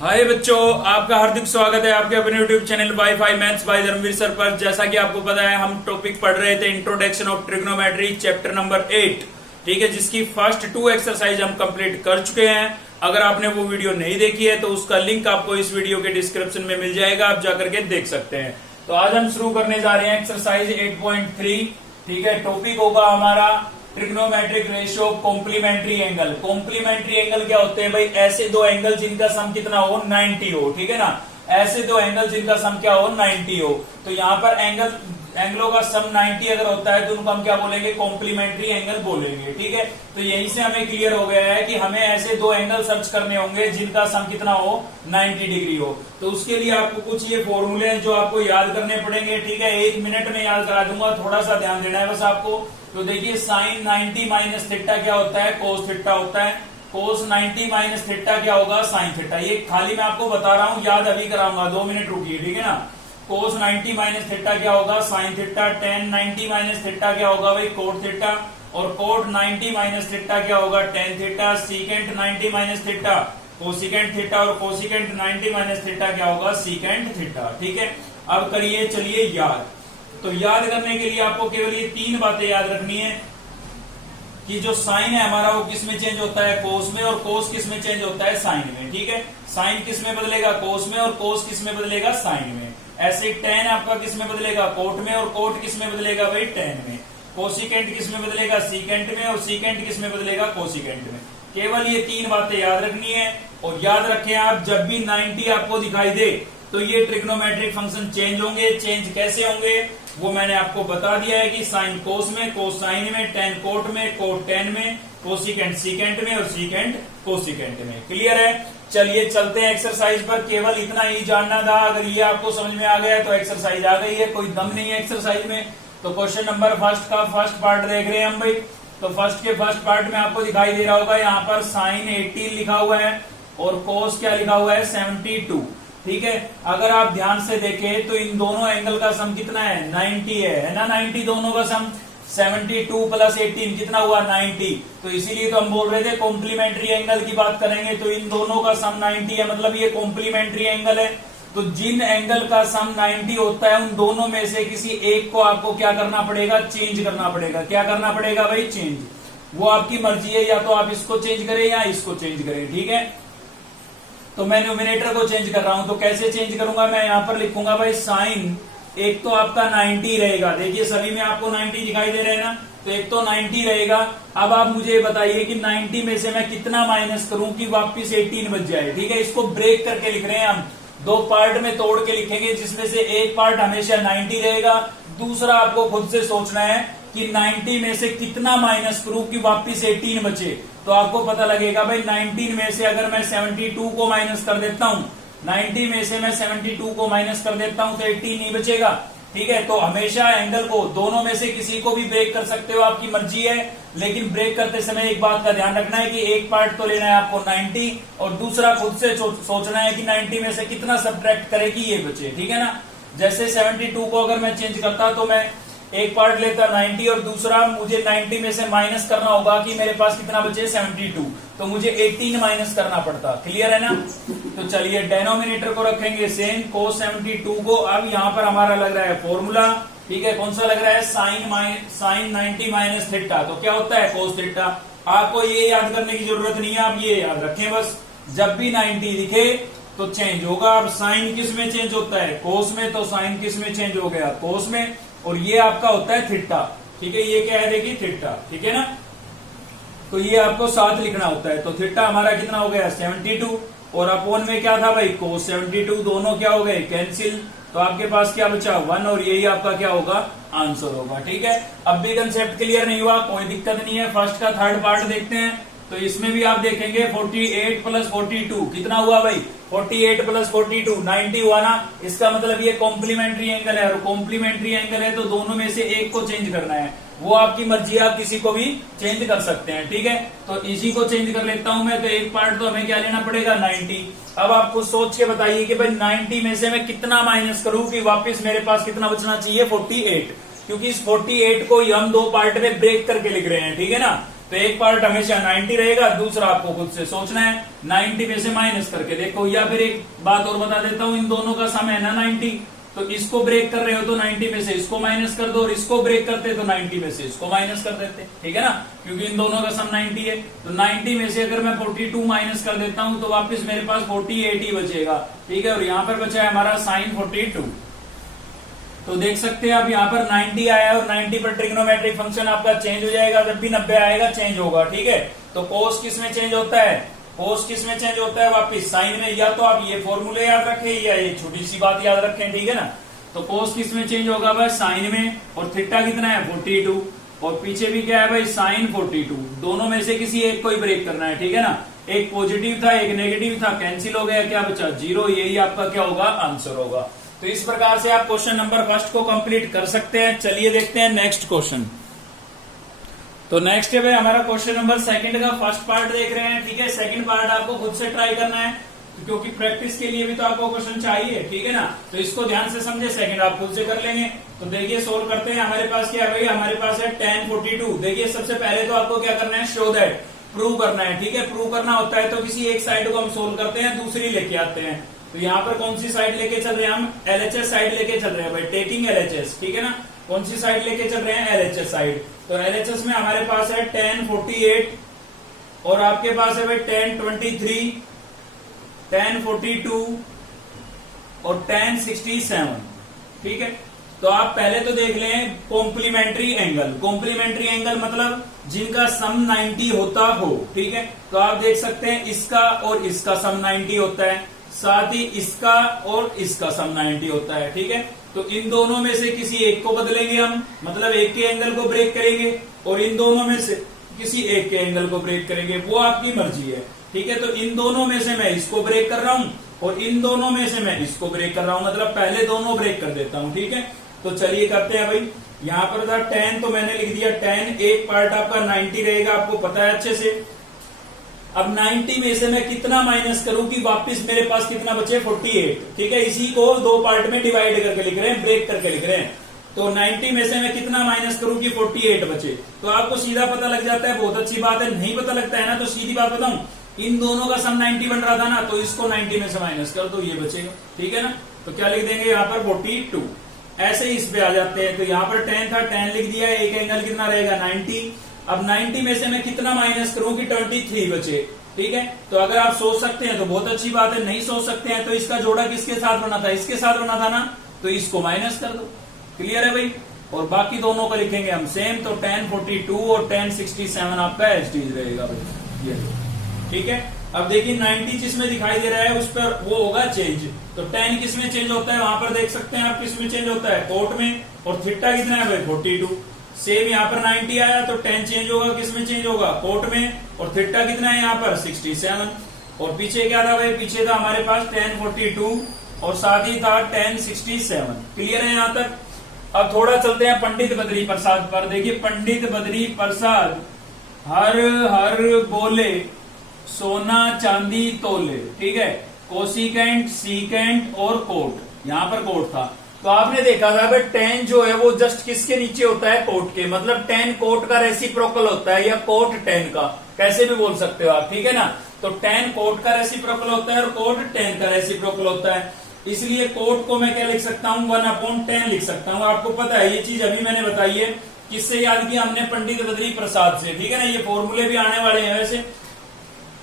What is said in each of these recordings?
हाय बच्चों, आपका हार्दिक स्वागत है आपके अपने YouTube channel WiFi maths by Dharmveer sir पर। जैसा कि आपको पता है, हम टॉपिक पढ़ रहे थे introduction of trigonometry chapter number 8, ठीक है, जिसकी फर्स्ट 2 एक्सरसाइज हम कंप्लीट कर चुके हैं। अगर आपने वो वीडियो नहीं देखी है तो उसका लिंक आपको इस वीडियो के डिस्क्रिप्शन में मिल जाएगा, आप जाकर के देख सकते हैं। तो आज हम शुरू करने जा रहे हैं एक्सरसाइज 8.3, ठीक है। टॉपिक होगा हमारा trigonometric ratio complementary angle. Complementary angle क्या होते हैं भाई? ऐसे दो एंगल जिनका सम कितना हो, 90 हो, ठीक है ना। ऐसे दो एंगल जिनका सम क्या हो, 90 हो। तो यहाँ पर एंगलों का सम 90 अगर होता है तो उनको हम क्या बोलेंगे? कॉम्प्लीमेंट्री एंगल बोलेंगे, ठीक है। तो यहीं से हमें क्लियर हो गया है कि हमें ऐसे दो एंगल सर्च करने होंगे जिनका सम कितना हो, 90 डिग्री हो। तो उसके लिए आपको कुछ ये फॉर्मूले हैं जो आपको याद करने पड़ेंगे, ठीक है। 1 मिनट में याद करा दूंगा, थोड़ा सा ध्यान देना है बस आपको। तो देखिए, साइन 90 माइनस थीटा क्या होता है? कोस थीटा होता है। कोस 90 माइनस थीटा क्या होगा? Sine theta. ये खाली मैं आपको बता रहा हूं, याद अभी कराऊंगा, 2 मिनट रुकिए, ठीक है ना। कोस 90 माइनस थीटा क्या होगा? Sine theta. Ten 90 minus theta क्या होगा भाई? Cot theta. और कोट 90 माइनस थीटा क्या होगा? Tan theta. Secant 90 minus theta cosecant theta. और कोसिकेंट 90 माइनस थीटा क्या होगा? सीकेंट थीटा, ठीक है। अब करिए, चलिए याद। तो याद करने के लिए आपको केवल ये 3 बातें याद रखनी है कि जो साइन है हमारा वो किस में चेंज होता है? कोस में। और कोस किस में चेंज होता है? साइन में, ठीक है। साइन किस में बदलेगा? कोस में। और कोस किस में बदलेगा? साइन में। ऐसे टेन आपका किस में बदलेगा? कोट में। और कोट किस में बदलेगा भाई? टेन में। कोसिकेंट किस में बदलेगा? सीकेंट में। और सीकेंट किस में बदलेगा? कोसिकेंट में। केवल ये 3 बातें याद रखनी है। और याद रखें आप, जब भी 90 आपको दिखाई दे तो ये ट्रिग्नोमेट्रिक फंक्शन चेंज होंगे। चेंज कैसे होंगे वो मैंने आपको बता दिया है कि साइन कोस में, कोस साइन में, टेन कोट में, कोट टेन में, कोसिकेंट सीकेंट में और सीकेंट कोसिकेंट में। क्लियर है? चलिए चलते हैं एक्सरसाइज पर। केवल इतना ही जानना था। अगर ये आपको समझ में आ गया तो एक्सरसाइज आ गई है, कोई दम नहीं है एक्सरसाइज में। तो क्वेश्चन नंबर फर्स्ट का फर्स्ट पार्ट देख रहे हैं हम भाई। तो फर्स्ट पार्ट में आपको दिखाई दे रहा होगा, यहाँ पर साइन 18 लिखा हुआ है और कोस क्या लिखा हुआ है? 72, ठीक है। अगर आप ध्यान से देखें तो इन दोनों एंगल का सम कितना है? 90 है ना। 90 दोनों का सम 72 प्लस 18 कितना हुआ? 90। तो इसीलिए तो हम बोल रहे थे कॉम्प्लीमेंट्री एंगल की बात करेंगे तो इन दोनों का सम 90 है, मतलब ये कॉम्प्लीमेंट्री एंगल है। तो जिन एंगल का सम 90 होता है उन दोनों में से किसी एक को आपको क्या करना पड़ेगा? चेंज करना पड़ेगा। क्या करना पड़ेगा भाई? चेंज। वो आपकी मर्जी है, या तो आप इसको चेंज करें या इसको चेंज करें, ठीक है। तो मैं न्यूमिनेटर को चेंज कर रहा हूं, तो कैसे चेंज करूंगा? मैं यहां पर लिखूंगा भाई साइन, एक तो आपका 90 रहेगा। देखिए सभी में आपको 90 दिखाई दे रहे हैं ना, तो एक तो 90 रहेगा। अब आप मुझे बताइए कि 90 में से मैं कितना माइनस करूं कि वापिस 18 बच जाए, ठीक है। इसको ब्रेक करके लिख रहे हैं हम, 2 पार्ट में तोड़ के लिखेंगे, जिसमें से एक पार्ट हमेशा 90 रहेगा, दूसरा आपको खुद से सोचना है कि 90 में से कितना माइनस करूं कि वापिस 18 बचे। तो आपको पता लगेगा भाई 19 में से अगर मैं 72 को माइनस कर देता हूं, 90 में से मैं 72 को माइनस कर देता हूं तो 18 नहीं बचेगा, ठीक है। तो हमेशा एंगल को दोनों में से किसी को भी ब्रेक कर सकते हो, आपकी मर्जी है। लेकिन ब्रेक करते समय एक बात का ध्यान रखना है कि एक पार्ट तो लेना है आपको 90 और दूसरा खुद से सोचना है कि 90 में से कितना सब्ट्रैक्ट करे कि ये बचे, ठीक है ना। जैसे 72 को अगर मैं चेंज करता तो मैं एक पार्ट लेता 90 और दूसरा मुझे 90 में से माइनस करना होगा कि मेरे पास कितना बचे? 72। तो मुझे 18 माइनस करना पड़ता। क्लियर है ना। तो चलिए डेनोमिनेटर को रखेंगे सेम, कोस 72 को। अब यहाँ पर हमारा लग रहा है फॉर्मूला, ठीक है। कौन सा लग रहा है? Sine 90 minus theta. तो क्या होता है? Cos theta. आपको ये याद करने की जरूरत नहीं है, आप ये याद रखें बस, जब भी 90 दिखे तो चेंज होगा। अब साइन किस में चेंज होता है? कोस में। तो साइन किस में चेंज हो गया? कोस में। और ये आपका होता है थीटा, ठीक है। ये क्या है? देखिए थीटा, ठीक है ना। तो ये आपको साथ लिखना होता है। तो थीटा हमारा कितना हो गया? 72। और अपोन में क्या था भाई? कोस 72। दोनों क्या हो गए? कैंसिल। तो आपके पास क्या बचा? 1। और यही आपका क्या होगा? आंसर होगा, ठीक है। अब भी कंसेप्ट क्लियर नहीं हुआ? कोई दिक्कत नहीं है। फर्स्ट का थर्ड पार्ट देखते हैं। तो इसमें भी आप देखेंगे 48 प्लस 42 कितना हुआ भाई? 48 प्लस 42 90 हुआ ना। इसका मतलब ये कॉम्प्लीमेंट्री एंगल है, और कॉम्प्लीमेंट्री एंगल है तो दोनों में से एक को चेंज करना है। वो आपकी मर्जी है, आप किसी को भी चेंज कर सकते हैं, ठीक है। तो इसी को चेंज कर लेता हूं मैं। तो एक पार्ट तो हमें क्या लेना पड़ेगा? 90। अब आपको सोच के बताइए कि भाई 90 में से मैं कितना माइनस करूं कि वापिस मेरे पास कितना बचना चाहिए? 48। क्योंकि इस 48 को हम 2 पार्ट में ब्रेक करके लिख रहे हैं, ठीक है ना। तो एक पार्ट हमेशा 90 रहेगा, दूसरा आपको खुद से सोचना है 90 में से माइनस करके देखो। या फिर एक बात और बता देता हूं, इन दोनों का सम है ना 90, तो इसको ब्रेक कर रहे हो तो 90 में से इसको माइनस कर दो, और इसको ब्रेक करते तो 90 में से इसको माइनस कर देते, ठीक है ना, क्योंकि इन दोनों का सम 90 है। तो 90 में से अगर मैं 42 माइनस कर देता हूं तो वापस मेरे पास 48 ही बचेगा, ठीक है। और यहाँ पर बचा है हमारा साइन 42। तो देख सकते हैं आप यहाँ पर 90 आया और 90 पर ट्रिग्नोमेट्रिक फंक्शन आपका चेंज हो जाएगा, जब भी 90 आएगा चेंज होगा, ठीक है। तो कोस किस में चेंज होता है, कोस किस में चेंज होता है, वापिस साइन में। या तो आप ये फॉर्मूले याद रखें या ये छोटी सी बात याद रखें, ठीक है ना। तो कोस किस में चेंज होगा भाई, साइन में। और थीटा कितना है 42, और पीछे भी क्या है भाई साइन 42। दोनों में से किसी एक को ही ब्रेक करना है, ठीक है ना। एक पॉजिटिव था एक नेगेटिव था, कैंसिल हो गया, क्या बचा 0। यही आपका क्या होगा, आंसर होगा। तो इस प्रकार से आप क्वेश्चन नंबर फर्स्ट को कंप्लीट कर सकते हैं। चलिए देखते हैं नेक्स्ट क्वेश्चन। तो नेक्स्ट है भाई हमारा क्वेश्चन नंबर सेकंड का फर्स्ट पार्ट देख रहे हैं, ठीक है। सेकंड पार्ट आपको खुद से ट्राई करना है, क्योंकि प्रैक्टिस के लिए भी तो आपको क्वेश्चन चाहिए, ठीक है ना। तो इसको ध्यान से समझे, सेकंड आप खुद से कर लेंगे। तो देखिए सोल्व करते हैं। हमारे पास क्या है भाई, हमारे पास है tan 42। देखिए सबसे पहले तो आपको क्या करना है, शो दैट, प्रूव करना है, ठीक है। प्रूव करना होता है तो किसी एक साइड को हम सोल्व करते हैं, दूसरी लेके आते हैं। तो यहाँ पर कौन सी साइड लेके चल रहे हैं हम, LHS साइड लेके चल रहे हैं भाई, टेकिंग LHS, ठीक है ना। कौन सी साइड लेके चल रहे हैं, LHS साइड। तो LHS में हमारे पास है tan 48 और आपके पास है भाई tan 23, tan 42 और tan 67, ठीक है। तो आप पहले तो देख लें कॉम्प्लीमेंट्री एंगल। कॉम्प्लीमेंट्री एंगल मतलब जिनका सम 90 होता हो, ठीक है। तो आप देख सकते हैं इसका और इसका सम 90 होता है, साथ ही इसका और इसका सम 90 होता है, ठीक है। तो इन दोनों में से किसी एक को बदलेंगे हम, मतलब एक के एंगल को ब्रेक करेंगे, और इन दोनों में से किसी एक के एंगल को ब्रेक करेंगे, वो आपकी मर्जी है, ठीक है। तो इन दोनों में से मैं इसको ब्रेक कर रहा हूं और इन दोनों में से मैं इसको ब्रेक कर रहा हूं, मतलब पहले दोनों ब्रेक कर देता हूं, ठीक है। तो चलिए करते हैं भाई। यहाँ पर था tan, तो मैंने लिख दिया tan, एक पार्ट आपका 90 रहेगा, आपको पता है अच्छे से। अब 90 में से मैं कितना माइनस करूं कि वापस मेरे पास कितना बचे 48, ठीक है। इसी को दो पार्ट में डिवाइड करके लिख रहे हैं, ब्रेक करके लिख रहे हैं। तो 90 में से मैं कितना माइनस करूं कि 48 बचे। तो आपको सीधा पता लग जाता है, बहुत अच्छी बात है। नहीं पता लगता है ना, तो सीधी बात बताऊं, इन दोनों का सम 90 बन रहा था ना, तो इसको 90 में से माइनस कर दो, ये बचेगा, ठीक है ना। तो क्या लिख देंगे यहाँ पर 42। ऐसे ही इस पे आ जाते हैं। तो यहाँ पर tan था, tan लिख दिया, एक एंगल कितना रहेगा 90। अब 90 में से मैं कितना माइनस करूं कि 23 बचे, ठीक है। तो अगर आप सोच सकते हैं तो बहुत अच्छी बात है, नहीं सोच सकते हैं तो इसका जोड़ा किसके साथ बना था, इसके साथ बना था ना, तो इसको माइनस कर दो। क्लियर है भाई। और बाकी दोनों को लिखेंगे हम सेम। तो tan 42 और tan 67 आपका एसटीज रहेगा भाई, ये ठीक है। अब देखिए 90 जिसमें दिखाई दे रहा है उस पर वो होगा चेंज। तो tan किस में चेंज होता है, वहां पर देख सकते हैं आप किस में चेंज होता है, कोट में। और थीटा कितना है भाई 42। सेम यहाँ पर 90 आया तो tan चेंज होगा, किस में चेंज होगा, कोट में। और थीटा कितना है यहाँ पर 67। और पीछे क्या था भाई, पीछे था हमारे पास tan 42 और साथ ही था tan 67। क्लियर है यहाँ तक। अब थोड़ा चलते हैं पंडित बद्री प्रसाद पर। देखिए पंडित बद्री प्रसाद हर हर बोले सोना चांदी तोले, ठीक है। कोसिकेंट, सीकेंट और कोट, यहाँ पर कोट था। तो आपने देखा था भाई tan जो है वो जस्ट किसके नीचे होता है, कोट के। मतलब tan कोट का रेसिप्रोकल होता है, या कोट tan का, कैसे भी बोल सकते हो आप, ठीक है ना। तो tan कोट का रेसिप्रोकल होता है और कोट tan का रेसिप्रोकल होता है। इसलिए कोट को मैं क्या लिख सकता हूँ, 1/10 लिख सकता हूँ। आपको पता है ये चीज अभी मैंने बताई है, किससे याद किया हमने, पंडित बद्री प्रसाद से, ठीक है ना। ये फॉर्मूले भी आने वाले हैं वैसे,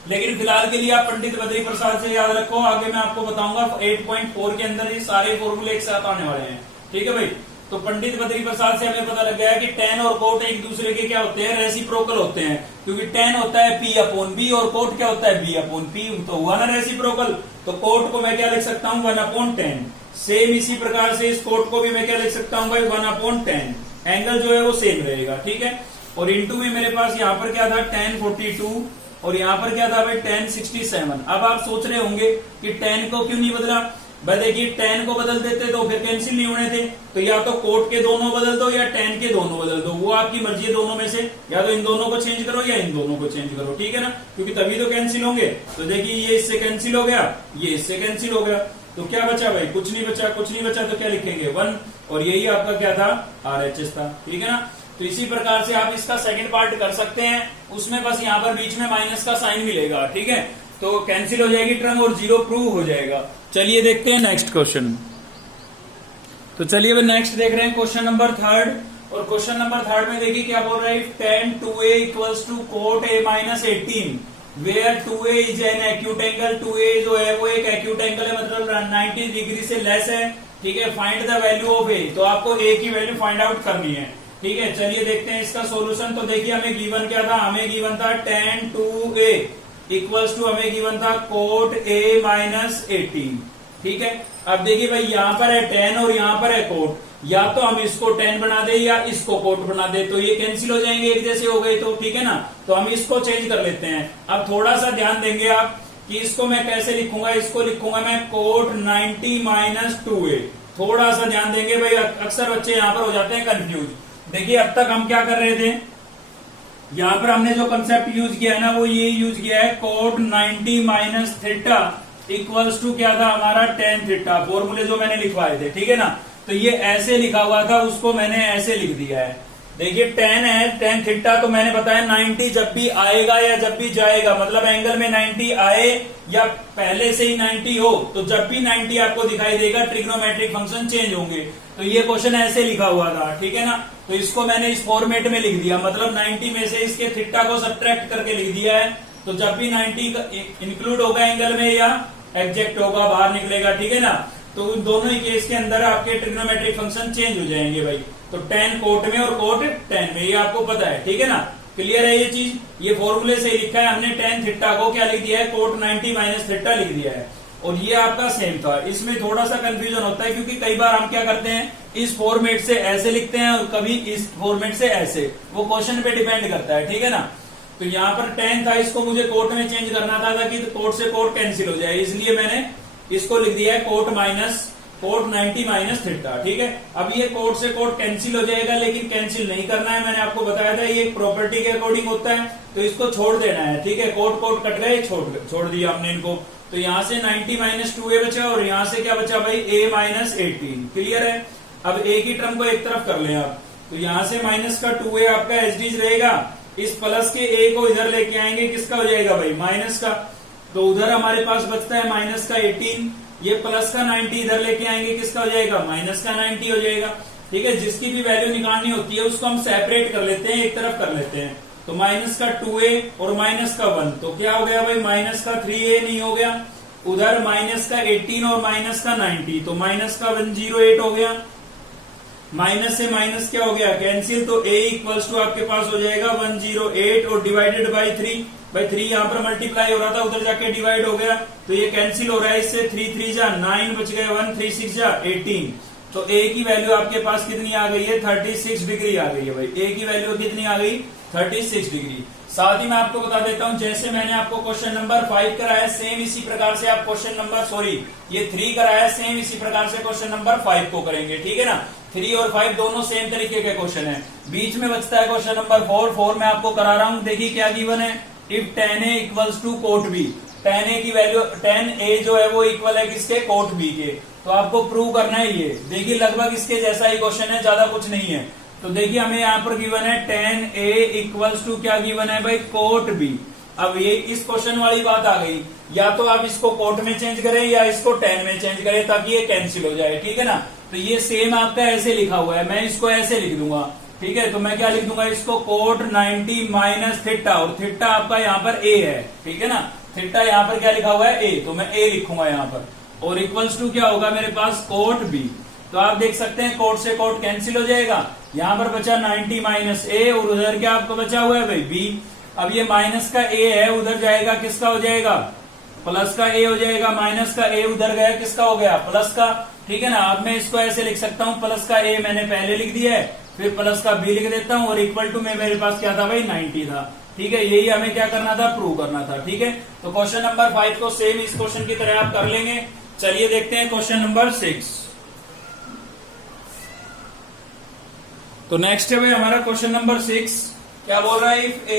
लेकिन फिलहाल के लिए आप पंडित बद्री प्रसाद से याद रखो। आगे मैं आपको बताऊंगा 8.4 के अंदर ये सारे फॉर्मूले एक साथ आने वाले हैं, ठीक है भाई। तो पंडित बद्री प्रसाद से हमें पता लग गया है कि tan और कोट एक दूसरे के क्या होते हैं, रेसिप्रोकल होते हैं। क्योंकि tan होता है P/B और कोट क्या होता है B/P। तो हुआ ना रेसिप्रोकल। तो कोट को मैं क्या लिख सकता हूँ 1/10। सेम इसी प्रकार से इस कोट को भी मैं क्या लिख सकता हूँ भाई 1/10। एंगल जो है वो सेम रहेगा, ठीक है। और इंटू में मेरे पास यहाँ पर क्या था tan 42 और यहाँ पर क्या था भाई tan 67। अब आप सोच रहे होंगे कि tan को क्यों नहीं बदला। भाई देखिए tan को बदल देते तो फिर कैंसिल नहीं होने थे। तो या तो कोट के दोनों बदल दो या tan के दोनों बदल दो, वो आपकी मर्जी है। दोनों में से या तो इन दोनों को चेंज करो या इन दोनों को चेंज करो, ठीक है ना, क्योंकि तभी तो कैंसिल होंगे। तो देखिए ये इससे कैंसिल हो गया, ये इससे कैंसिल हो गया, तो क्या बचा भाई, कुछ नहीं बचा। कुछ नहीं बचा तो क्या लिखेंगे 1। और यही आपका क्या था RHS था, ठीक है ना। तो इसी प्रकार से आप इसका सेकंड पार्ट कर सकते हैं, उसमें बस यहाँ पर बीच में माइनस का साइन मिलेगा, ठीक है। तो कैंसिल हो जाएगी टर्म और 0 प्रूव हो जाएगा। चलिए देखते हैं नेक्स्ट क्वेश्चन। तो चलिए अब नेक्स्ट देख रहे हैं क्वेश्चन नंबर 3। और क्वेश्चन नंबर 3 में देखिए क्या बोल रहा है, tan 2a equals to cot a minus 18 where 2a is an acute angle. 2a जो है वो एक एक्यूट एंगल है, मतलब 90 डिग्री से लेस है, ठीक है। Find the value of a, तो आपको a की वैल्यू फाइंड आउट करनी है, ठीक है। चलिए देखते हैं इसका सॉल्यूशन। तो देखिए हमें गिवन क्या था, हमें गिवन था tan 2a इक्वल्स टू हमें गिवन था cot a माइनस 18, ठीक है। अब देखिए भाई यहाँ पर है tan और यहाँ पर है cot, या तो हम इसको tan बना दे या इसको cot बना दे, तो ये कैंसिल हो जाएंगे, एक जैसे हो गए तो, ठीक है ना। तो हम इसको चेंज कर लेते हैं। अब थोड़ा सा ध्यान देंगे आप कि इसको मैं कैसे लिखूंगा, इसको लिखूंगा मैं cot 90 माइनस 2a। थोड़ा सा ध्यान देंगे भाई, अक्सर बच्चे यहाँ पर हो जाते हैं कंफ्यूज। देखिए अब तक हम क्या कर रहे थे, यहाँ पर हमने जो कंसेप्ट यूज किया है ना, वो ये यूज किया है cot 90 minus theta equals to क्या था हमारा tan थीटा, फॉर्मूले जो मैंने लिखवाए थे, ठीक है ना। तो ये ऐसे लिखा हुआ था, उसको मैंने ऐसे लिख दिया है। देखिए tan है, tan थीटा, तो मैंने बताया 90 जब भी आएगा या जब भी जाएगा, मतलब एंगल में 90 आए या पहले से ही 90 हो, तो जब भी 90 आपको दिखाई देगा ट्रिग्नोमेट्रिक फंक्शन चेंज होंगे। तो ये क्वेश्चन ऐसे लिखा हुआ था, ठीक है ना। तो इसको मैंने इस फॉर्मेट में लिख दिया, मतलब 90 में से इसके थीटा को सब्ट्रैक्ट करके लिख दिया है। तो जब भी 90 इंक्लूड होगा एंगल में या एग्जेक्ट होगा, बाहर निकलेगा, ठीक है ना। तो उन दोनों ही केस के अंदर आपके ट्रिग्नोमेट्रिक फंक्शन चेंज हो जाएंगे भाई। तो tan cot में और cot tan में, ये आपको पता है, ठीक है ना। क्लियर है ये चीज, ये फॉर्मूले से लिखा है हमने। tan थीटा को क्या लिख दिया है, cot 90 माइनस थीटा लिख दिया है, और ये आपका सेम था। इसमें थोड़ा सा कंफ्यूजन होता है, क्योंकि कई बार हम क्या करते हैं, इस फॉर्मेट से ऐसे लिखते हैं और कभी इस फॉर्मेट से ऐसे, वो क्वेश्चन पे डिपेंड करता है, ठीक है ना। तो यहाँ पर tan था, इसको मुझे cot में चेंज करना था ताकि cot से cot कैंसिल हो जाए, इसलिए मैंने इसको लिख दिया है cot 90 माइनस थीटा, ठीक है। अब ये cot से cot कैंसिल हो जाएगा, लेकिन कैंसिल नहीं करना है, मैंने आपको बताया था ये एक प्रॉपर्टी के अकॉर्डिंग होता है, तो इसको छोड़ देना है, ठीक है। cot कट गए, छोड़ दिया हमने इनको। तो यहाँ से 90 माइनस 2a बचा, और यहाँ से क्या बचा भाई, a माइनस 18। क्लियर है। अब a की टर्म को एक तरफ कर लें आप, तो यहाँ से माइनस का 2a आपका एसडीज रहेगा, इस प्लस के a को इधर लेके आएंगे, किसका हो जाएगा भाई, माइनस का। तो उधर हमारे पास बचता है माइनस का 18, ये प्लस का 90 इधर लेके आएंगे, किसका हो जाएगा, माइनस का 90 हो जाएगा, ठीक है। जिसकी भी वैल्यू निकालनी होती है उसको हम सेपरेट कर लेते हैं, एक तरफ कर लेते हैं। तो माइनस का 2a और माइनस का 1, तो क्या हो गया भाई, माइनस का 3a नहीं हो गया, उधर माइनस का 18 और माइनस का 90, तो माइनस का 108 हो गया। माइनस से माइनस क्या हो गया, कैंसिल, तो a इक्वल्स टू आपके पास हो जाएगा 108 और डिवाइडेड बाई 3। भाई 3 यहाँ पर मल्टीप्लाई हो रहा था, उधर जाके डिवाइड हो गया, तो ये कैंसिल हो रहा है इससे। 3 3 जा 9 बच गए, 1 3 6 जा 18। तो a की वैल्यू आपके पास कितनी आ गई है, 36 डिग्री आ गई है भाई। a की वैल्यू कितनी आ गई, 36 डिग्री। साथ ही मैं आपको बता देता हूं, जैसे मैंने आपको क्वेश्चन नंबर 5 कराया, सेम इसी प्रकार से आप क्वेश्चन नंबर ये 3 कराया, सेम इसी प्रकार से क्वेश्चन नंबर 5 को करेंगे, ठीक है ना। 3 और 5 दोनों सेम तरीके के क्वेश्चन है। बीच में बचता है क्वेश्चन नंबर 4 मैं आपको करा रहा हूं। देखिए क्या गिवन है, if tan a equals to cot b, tan a की वैल्यू, tan a जो है वो इक्वल है किसके, cot b के। तो आपको प्रूव करना है ये। देखिए लगभग इसके जैसा ही क्वेश्चन है, ज्यादा कुछ नहीं है। तो देखिए हमें यहाँ पर गिवन है tan a इक्वल्स टू क्या गिवन है भाई, cot b। अब ये इस क्वेश्चन वाली बात आ गई, या तो आप इसको cot में चेंज करें या इसको tan में चेंज करें, ताकि ये कैंसिल हो जाए, ठीक है ना। तो ये सेम आपका ऐसे लिखा हुआ है, मैं इसको ऐसे लिख दूंगा, ठीक है। तो मैं क्या लिख दूंगा इसको, cot 90 माइनस थीटा, और थीटा आपका यहाँ पर a है, ठीक है ना। थीटा यहाँ पर क्या लिखा हुआ है, a, तो मैं a लिखूंगा यहाँ पर, और इक्वल्स टू क्या होगा मेरे पास, cot b। तो आप देख सकते हैं cot से cot कैंसिल हो जाएगा, यहाँ पर बचा 90 माइनस a, और उधर क्या आपको बचा हुआ है भाई b। अब ये माइनस का a है, उधर जाएगा किसका हो जाएगा, प्लस का a हो जाएगा, माइनस का a उधर गया, किसका हो गया, प्लस का, ठीक है ना। अब मैं इसको ऐसे लिख सकता हूँ, प्लस का a मैंने पहले लिख दिया है, फिर प्लस का b लिख देता हूँ, और इक्वल टू में मेरे पास क्या था भाई, 90 था, ठीक है। यही हमें क्या करना था, प्रूव करना था, ठीक है। तो क्वेश्चन नंबर 5 को सेम इस क्वेश्चन की तरह आप कर लेंगे। चलिए देखते हैं क्वेश्चन नंबर 6। तो नेक्स्ट है भाई हमारा क्वेश्चन नंबर 6, क्या बोल रहा है, if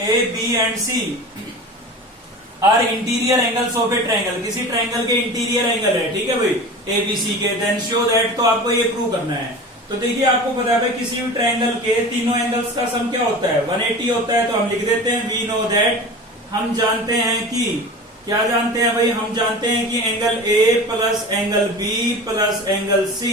A B and C are interior angles of a triangle, किसी ट्रायंगल के इंटीरियर एंगल है, ठीक है भाई, ए बी सी के, देन शो दैट, तो आपको ये प्रूव करना है। तो देखिए आपको पता है भाई किसी भी ट्रायंगल के तीनों एंगल्स का सम क्या होता है 180 होता है। तो हम लिख देते हैं वी नो दैट, हम जानते हैं कि क्या जानते हैं भाई, हम जानते हैं कि angle A plus angle B plus angle C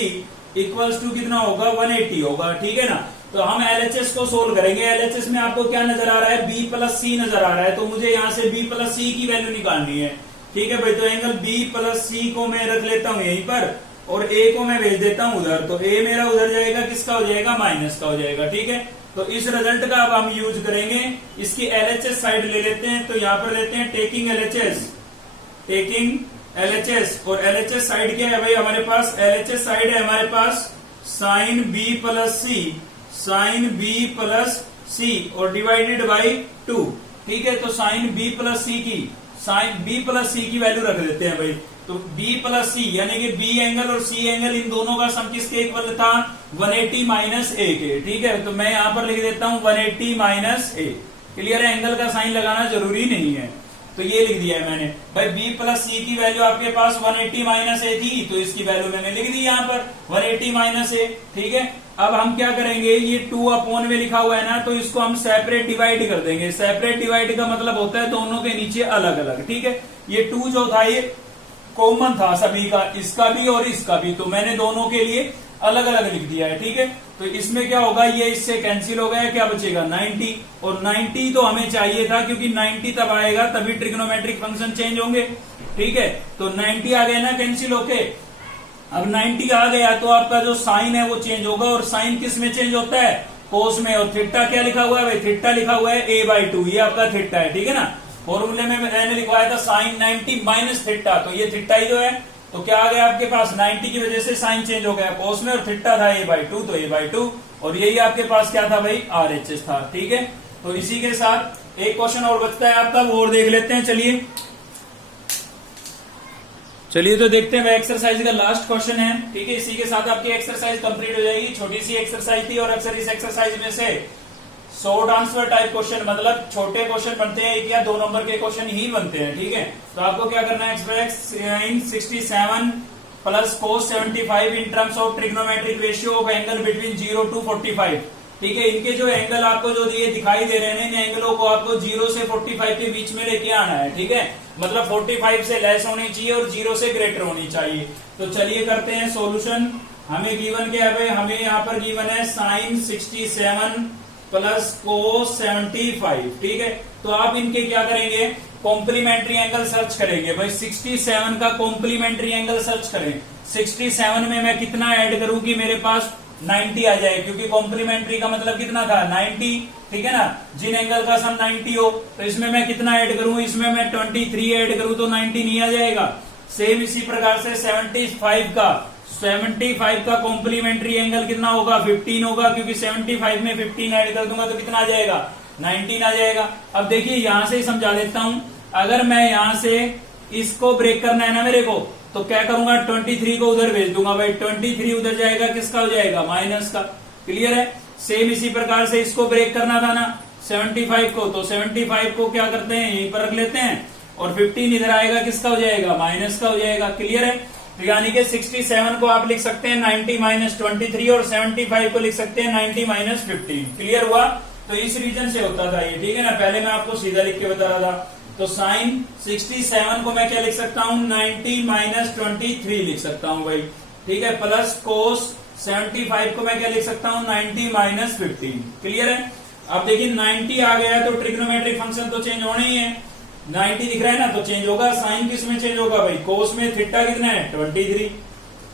equals to कितना होगा 180 होगा, ठीक है ना। तो हम एलएचएस को सोल्व करेंगे। एलएचएस में आपको क्या नजर आ रहा है, बी प्लस सी नजर आ रहा है, तो मुझे यहाँ से बी प्लस सी की वैल्यू निकालनी है, ठीक है भाई। तो एंगल बी प्लस सी को मैं रख लेता हूँ यहीं पर और ए को मैं भेज देता हूं उधर। तो ए मेरा उधर जाएगा, किसका हो जाएगा, माइनस का हो जाएगा, ठीक है। तो इस रिजल्ट का अब हम यूज करेंगे। इसकी एलएचएस साइड ले लेते हैं। तो यहां पर लेते हैं टेकिंग एलएचएस और एलएचएस साइड क्या है भाई हमारे पास, एलएचएस साइड है हमारे पास साइन बी प्लस सी और डिवाइडेड बाई 2, ठीक है। तो साइन बी प्लस सी की वैल्यू रख देते हैं भाई। तो b प्लस सी यानी कि b एंगल और c एंगल इन दोनों का सम किसके इक्वल था, 180 माइनस a के, ठीक है। तो मैं यहां पर लिख देता हूं 180 माइनस a। क्लियर है, एंगल का साइन लगाना जरूरी नहीं है। तो ये लिख दिया है मैंने भाई। b प्लस सी की वैल्यू आपके पास 180 माइनस a थी, तो इसकी वैल्यू मैंने लिख दी यहाँ पर 180 माइनस a, ठीक है। अब हम क्या करेंगे, ये 2 अपॉन में लिखा हुआ है ना, तो इसको हम सेपरेट डिवाइड कर देंगे। सेपरेट डिवाइड का मतलब होता है दोनों के नीचे अलग अलग, ठीक है। ये 2 जो था ये कॉमन था सभी का, इसका भी और इसका भी, तो मैंने दोनों के लिए अलग अलग लिख दिया है, ठीक है। तो इसमें क्या होगा, ये इससे कैंसिल हो गया, क्या बचेगा 90, और 90 तो हमें चाहिए था क्योंकि 90 तब आएगा तभी ट्रिग्नोमेट्रिक फंक्शन चेंज होंगे, ठीक है। तो 90 आ गया ना कैंसिल होके। अब 90 आ गया तो आपका जो साइन है वो चेंज होगा, और साइन किस में चेंज होता है, कोस में। और थीटा क्या लिखा हुआ है भाई, थीटा लिखा हुआ है a/2, ये आपका थीटा है, ठीक है ना। फॉर्मूले में मैंने लिखवाया था साइन 90 माइनस थीटा, तो ये थीटा ही जो है। तो क्या आ गया आपके पास, 90 की वजह से साइन चेंज हो गया कोस में, और थीटा था a/2, तो a/2, और यही आपके पास क्या था भाई, RHS था, ठीक है। तो इसी के साथ एक क्वेश्चन और बचता है आपका, वो और देख लेते हैं। चलिए तो देखते हैं भाई, एक्सरसाइज का लास्ट क्वेश्चन है, ठीक है। इसी के साथ आपकी एक्सरसाइज कंप्लीट हो जाएगी। छोटी सी एक्सरसाइज थी और अक्सर इस एक्सरसाइज में से शॉर्ट आंसर टाइप क्वेश्चन, मतलब छोटे क्वेश्चन बनते हैं, 1 या 2 नंबर के क्वेश्चन ही बनते हैं, ठीक है। तो आपको क्या करना है, express sin 67 plus cos 75 in terms of trigonometric ratio of angle between 0 to 45, ठीक है। इनके जो एंगल आपको जो ये दिखाई दे रहे हैं, इन एंगलों को आपको 0 से 45 के बीच में लेके आना है, ठीक है। मतलब 45 से लेस होनी चाहिए और 0 से ग्रेटर होनी चाहिए। तो चलिए करते हैं सोल्यूशन। हमें गिवन क्या है भाई, हमें यहाँ पर गिवन है sin 67 प्लस cos 75, ठीक है। तो आप इनके क्या करेंगे, कॉम्प्लीमेंट्री एंगल सर्च करेंगे भाई। 67 का कॉम्प्लीमेंट्री एंगल सर्च करें। 67 में मैं कितना ऐड करूं कि मेरे पास 90 आ जाए, क्योंकि कॉम्प्लीमेंट्री का मतलब कितना था 90, ठीक है ना। जिन एंगल का सम 90 हो तो इसमें मैं कितना ऐड करूं, इसमें मैं 23 ऐड करूं तो 90 नहीं आ जाएगा। सेम इसी प्रकार से 75 का कॉम्प्लीमेंट्री एंगल कितना होगा, 15 होगा, क्योंकि 75 में 15 ऐड कर दूंगा तो कितना आ जाएगा, 19 आ जाएगा। अब देखिए यहां से ही समझा देता हूं। अगर मैं यहां से इसको ब्रेक करना है ना मेरे को, तो क्या करूंगा, 23 को उधर भेज दूंगा भाई। 23 उधर जाएगा, किसका हो जाएगा, माइनस का। क्लियर है। सेम इसी प्रकार से इसको ब्रेक करना था ना 75 को, तो 75 को क्या करते हैं, यहीं पर रख लेते हैं, और 15 इधर आएगा, किसका हो जाएगा, माइनस का हो जाएगा। क्लियर है। तो यानी कि 67 को आप लिख सकते हैं 90 माइनस 23, और 75 को लिख सकते हैं 90 माइनस 15। क्लियर हुआ। तो इस रीजन से होता था ये, ठीक है ना। पहले मैं आपको सीधा लिख के बता रहा था। तो साइन 67 को मैं क्या लिख सकता हूं, 90 माइनस 23 लिख सकता हूं भाई, ठीक है। प्लस कोस 75 को मैं क्या लिख सकता हूं, 90 माइनस 15। क्लियर है। अब देखिए 90 आ गया तो ट्रिग्नोमेट्रिक फंक्शन तो चेंज होना ही है। 90 दिख रहा है ना, तो चेंज होगा। साइन किस में चेंज होगा भाई, कोस में। थीटा कितना है 23,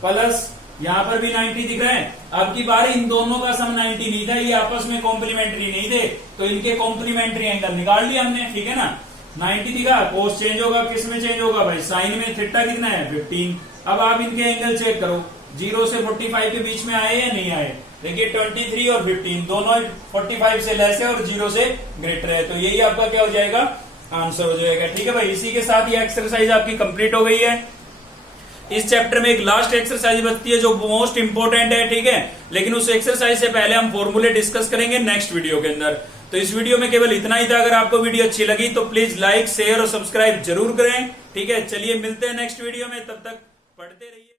प्लस यहां पर भी 90 दिख रहा है। अब की बार इन दोनों का सम 90 नहीं था, ये आपस में कॉम्प्लीमेंट्री नहीं थे, तो इनके कॉम्प्लीमेंट्री एंगल निकाल लिया हमने, ठीक है ना। 90 दिखा, कोस चेंज होगा, किस में चेंज होगा भाई, साइन में। थीटा कितना है 15। अब आप इनके एंगल चेक करो, 0 से 45 के बीच में आए या नहीं आए। देखिए 23 और 15 दोनों 45 से लेस है और 0 से ग्रेटर है, तो यही आपका क्या हो जाएगा, आंसर हो जाएगा। ठीक है भाई। इसी के साथ ये एक्सरसाइज आपकी कंप्लीट हो गई है। इस चैप्टर में एक लास्ट एक्सरसाइज बचती है जो मोस्ट इंपोर्टेंट है, ठीक है। लेकिन उस एक्सरसाइज से पहले हम फॉर्मूले डिस्कस करेंगे नेक्स्ट वीडियो के अंदर। तो इस वीडियो में केवल इतना ही था। अगर आपको वीडियो अच्छी लगी तो प्लीज लाइक, शेयर और सब्सक्राइब जरूर करें, ठीक है। चलिए मिलते हैं नेक्स्ट वीडियो में, तब तक पढ़ते रहिए।